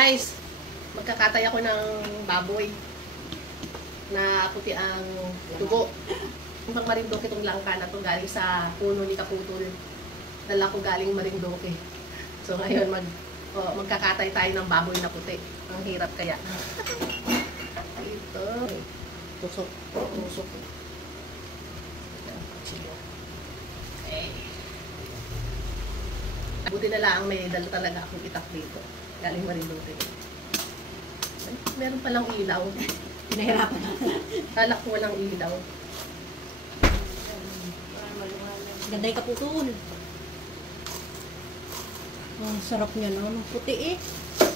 Guys, magkakatay ako ng baboy na puti ang tubo. Pang Marinduque itong langka na ito galing sa puno ni Kaputol. Dala ko galing Marinduque. So ngayon magkakatay tayo ng baboy na puti. Ang hirap kaya. Ito. Tusok. Tusok. Okay. Buti na lang may dala talaga akong itak dito. Galing Marinduque. Meron palang ilaw. Pinahirapan. Kala ko walang ilaw. Ganda yung Kaputol. Ang sarap niya no. Ang puti eh.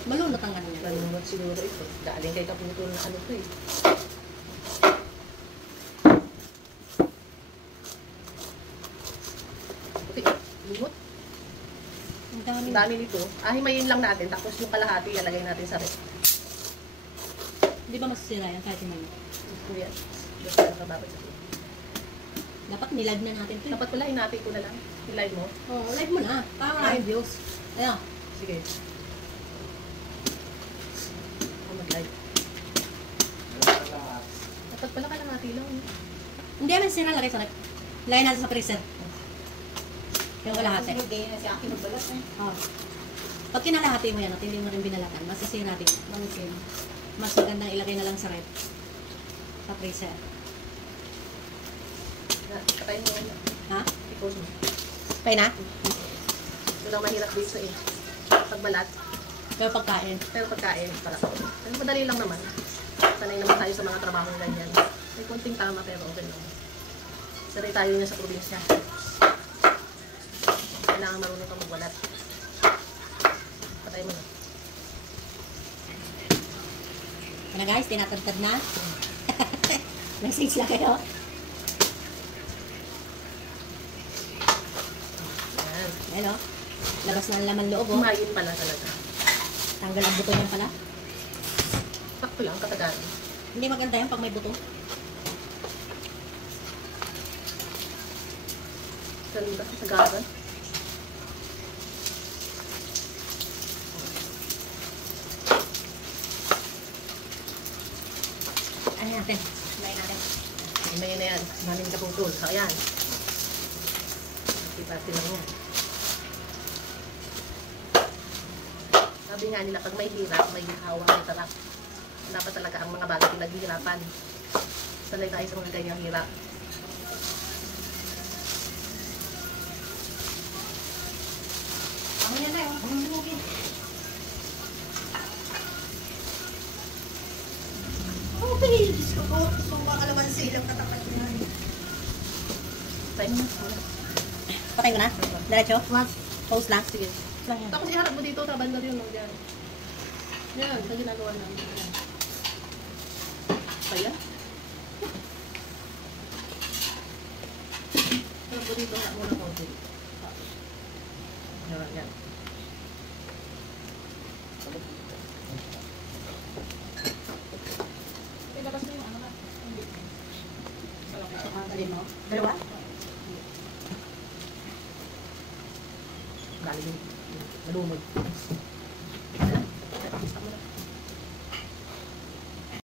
Malunod ang ano niya. Malunod siguro ito. Galing kay Kaputol na ano to eh. Puti. Lumot. Ang dami nito. Himayin lang natin. Tapos yung kalahati ilagay natin sa rep. Di ba masisira yan kahit himayin? Yan. Basta nakababad sa rep. Dapat nilive na natin ito. Dapat pala hinati ko na lang. I-live mo? Oo, live mo na. Para maraming views. Ayan. Sige. Mag-live. Dapat pala kalahati lang. Hindi naman siya nalagay sa rep. Lagay natin sa freezer. Yung kalahati. Hindi na siya akin magbalat eh. Oo. Pag kinalahati mo yan at hindi mo rin binalatan, masisira din. Mas magandang ilagay na lang sa rep. Sa freezer. Katayin mo yun. Ha? I-close mo. Kaya na? Ito lang mahirap dito eh. Pagbalat. Pero pagkain. Pero pagkain, para. Pero madali lang naman. Sanay naman tayo sa mga trabaho ganyan. May konting tama pero okay lang. Sanay tayo niya sa probinsya. Kailangan marunong kang magbalat. Patay mo na. Ano guys, tinatagtad na. Message lang kayo. Yan. Ayan o. Labas na ang laman loob o. Kumain pala talaga. Tanggal ang buto niyan pala. Sakto lang, katagaan. Hindi maganda yan pag may buto. Ganda, kasagaran. Ano natin? Lain natin. May na yan. Maraming Kaputol. So, ayan. Pati-pati lang yan. Sabi nga nila, pag may hirap, may hawak na tarap. Dapat talaga ang mga bagay naghihirapan. Sanay tayo sa mga ganyang hirap. Ako yan na yun. Ang lumugin. Oh, please. Gusto ko kalaman sa ilang katapat na. Tayo mo na. Patay mo na? Diretso? Pause lang? Sige. Lang yan. Tapos iharap mo dito, sa banda rin. Yan. Yan, sa ginagawa namin. Kaya? Harap mo dito, harap mo na konti. Yan, yan. Ilabas mo yung ano ka. Dali mo? Dalawa? Galing yun. Malumod.